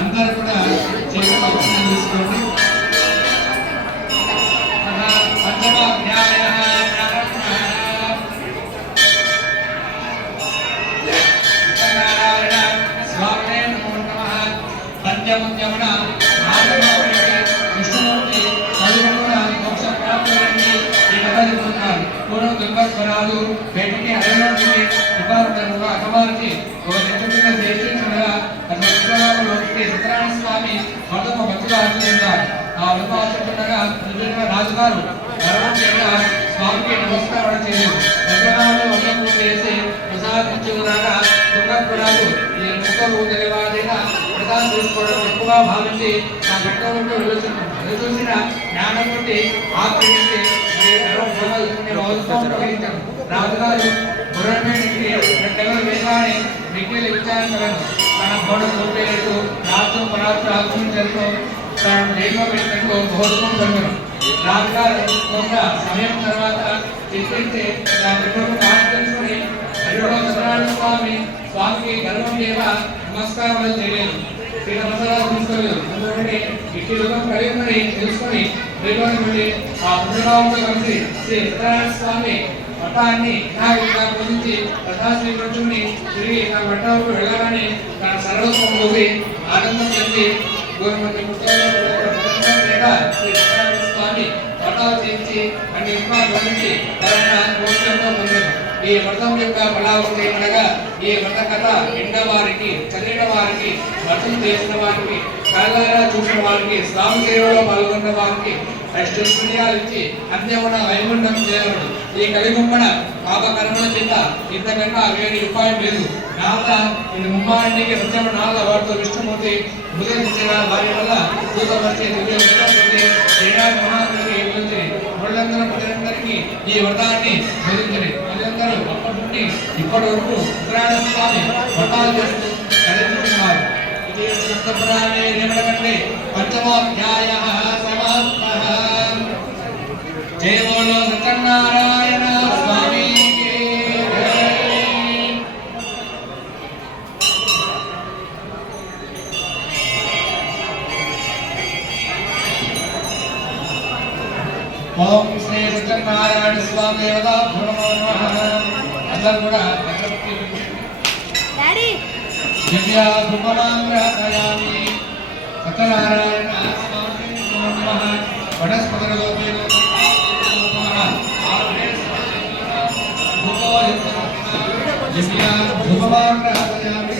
అందరూ కూడా తీసుకోండి. పంచమాధ్యాయ నారాయణ స్వామి నమో నమః. పంచముఖ్యమున విష్ణుమూర్తి కలుగుణ మోక్ష ప్రాప్తులన్నీ ఈ కథలు పొందాలి. పూర్వం దుర్గస్వరాలు బయటికి అడవిలోకి విపారుగా అమ్మవారికి ఒక చెట్టుగా చేసిండగా అట్లా సత్యనారాయణ స్వామి మొదట భక్తులు ఆచరించారు. ఆ వ్రతం ఆచరించగా రాజుగారు గర్వంగా స్వామికి నమస్కారం చేయలేదు. సత్యనారాయణ వ్రతం చేసి ప్రసాదించుకున్నాక దుర్గస్వరాలు ఈ ముక్కలు తెలివాదైనా ప్రసాదం తీసుకోవడం ఎక్కువగా భావించి ఆ భక్తులకు చూసిన జ్ఞానం నుండి ఆక్రమించి రాజుగారు గుర్రమేడికి 2 వేసాన్ని మిగిలి విచారించగలను. తన గోడ చూపేట్టు రాజు పరాజు ఆక్రమించడంతో తన జైల్లో పెట్టినట్టు భోజనం పొందరు. రాజుగారు కొంత సమయం తర్వాత చిత్రించి ఆచరించుకుని సత్యనారాయణ స్వామికి గర్వం చేత నమస్కారాలు చేయలేదు. శ్రీ నమస్కారాలు తీసుకోలేదు. అందుకంటే ఇట్టి రూపం కలిగిందని తెలుసుకొని రేలోని వెళ్ళి ఆ పుణ్యభావంతో కలిసి శ్రీ సత్యనారాయణ స్వామి మఠాన్ని వినాయకుడిగా పూజించి ప్రధాశ్రీ కృష్ణుని తిరిగి తన మఠంకు వెళ్ళాలని తన సర్వస్వం పోయి ఆనందం చెంది గోరుమంది స్వామి మఠాలు చేయించి అన్ని పూజించి మోక్షంతో పొందారు. ఈ వ్రతం యొక్క ఫలావృతి అనగా ఈ వ్రత కథ విన్న వారికి, చదివిన వారికి, వ్రతం చేసిన వారికి, కళ్ళారా చూసిన వారికి, స్వామి సేవలో పాల్గొన్న వారికి అష్టపుణ్యాలు ఇచ్చి అన్యమున వైకుంఠం చేయవడు. ఈ కలిగుమ్మన పాపకర్మల చేత ఇంతకన్నా వేరే ఉపాయం లేదు. నాథ ఇది ముమ్మానికి నృత్యము నాథ వారితో విష్ణుమూర్తి ఉదయించిన వారి వల్ల దూతమర్చి శ్రీనాథ్ మహాత్ముడికి పిలిచి వాళ్ళందరూ ప్రజలందరికీ ఈ వ్రతాన్ని బోధించండి. ప్రజలందరూ అప్పటి నుండి ఇప్పటి వరకు ఉత్తరాయణ స్వామి వ్రతాలు చేస్తూ కలిగిస్తున్నారు. ఇది సప్తపురాణే నిమడకండి పంచమోధ్యాయ సమాప్తః. జయ బోలో సత్యనారాయణ స్వామి. ఓం శ్రీ సత్యనారాయణ స్వామి దేవతాభ్యో నమో నమః. అందరూ కూడా దివ్యా ధూపమాగ్రహయామి. సత్యనారాయణ స్వామి నమో నమః. వనస్పతిలోకే దివ్యా ధూపమాగ్రహయామి.